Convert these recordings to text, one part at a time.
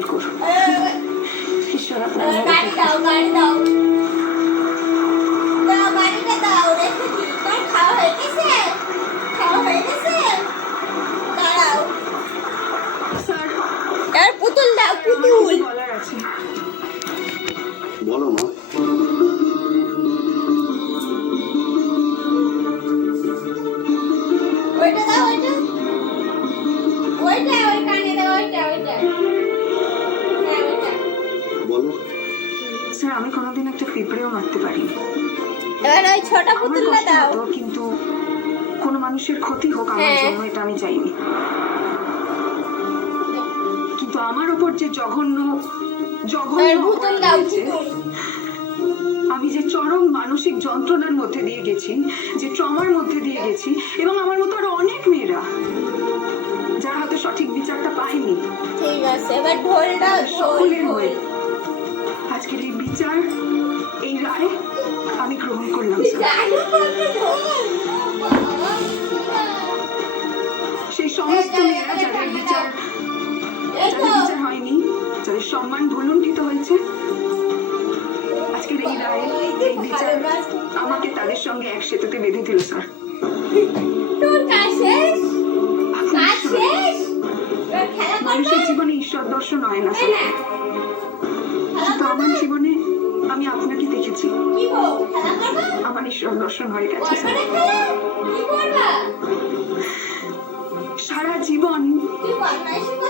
মঙ্গল করুন ঈশ্বর আপনার পুতুল দাও আমি কোনোদিন একটা পিঁপড়েও মারতে পারিনি। এবার ওই ছোট আমার পুতুলটা কষ্ট দাও। হতো কিন্তু কোনো মানুষের ক্ষতি হোক আমার হ্যাঁ। জন্য এটা আমি চাইনি। কিন্তু আমার উপর যে জঘন্য জঘন্য এবার পুতুল দাও হয়েছে, পুতুল। আমি যে চরম মানসিক যন্ত্রণার মধ্যে দিয়ে গেছি যে ট্রমার মধ্যে দিয়ে গেছি এবং আমার মতো আরও অনেক মেয়েরা যারা হয়তো সঠিক বিচারটা পায়নি। ঠিক আছে এবার ঢোলটা ঢোল সকলের ঢোল। হয়ে আজকের এই বিচার এই রায় আমি গ্রহণ করলাম সেই সমস্ত মেয়েরা যাদের বিচার যাদের বিচার হয়নি যাদের সম্মান ভুলুণ্ঠিত হয়েছে আজকের এই রায় এই বিচার আমাকে তাদের সঙ্গে এক সেতুতে বেঁধে দিল স্যার। মানুষের জীবনে ঈশ্বর দর্শন হয় না স্যার। কিন্তু আমার জীবনে আমি আপনাকে দেখেছি। আমার ঈশ্বর দর্শন হয়ে গেছে সারা জীবন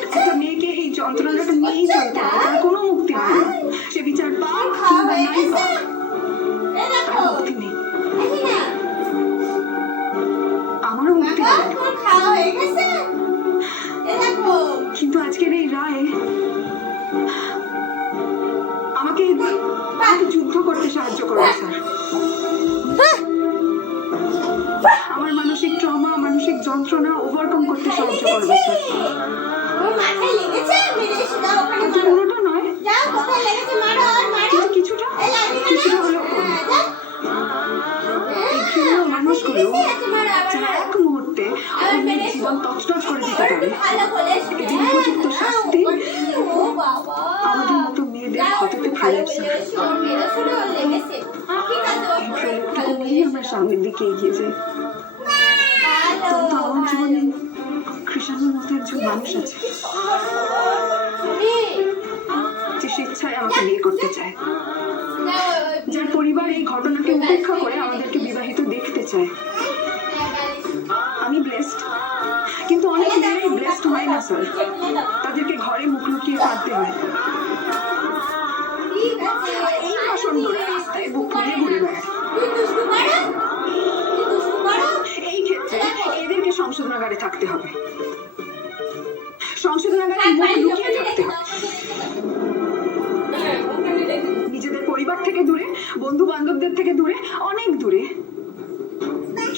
একটা মেয়েকে এই যন্ত্রণাটা নিয়েই চলতে হবে আমার মানসিক ট্রমা মানসিক যন্ত্রণা ওভারকাম করতে সাহায্য করবে পুরোটা নয়। কিছুটা কিছুটা। হ্যাঁ, ঘৃণ্য মানুষগুলো এক মুহূর্তে জীবন তছনছ করে দিতে পারে। সামনের দিকে এগিয়ে যাই মানুষ আছে যে স্বেচ্ছায় আমাকে বিয়ে করতে চায় যার পরিবার এই ঘটনাকে উপেক্ষা করে আমাদেরকে বিবাহিত দেখতে চায় আমি কিন্তু অনেক হয় না স্যার তাদেরকে ঘরে মুখ লুকিয়ে কাঁদতে হয়।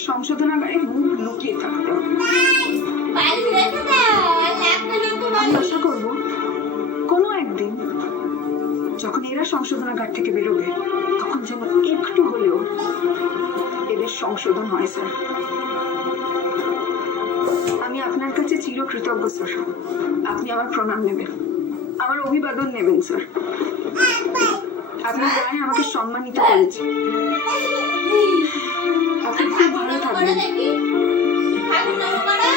সংশোধনাগারে মুখ লুকিয়ে থাকতে। আশা করব, কোনো একদিন যখন এরা সংশোধনাগার থেকে বেরোবে, তখন যেন একটু হলেও এদের সংশোধন হয়, স্যার। আমি আপনার কাছে চিরকৃতজ্ঞ, স্যার। আপনি আমার প্রণাম নেবেন। আমার অভিবাদন নেবেন, স্যার। আপনার রায় আমাকে সম্মানিত করেছে। করো দেখি। ঠাকুর নমো করো।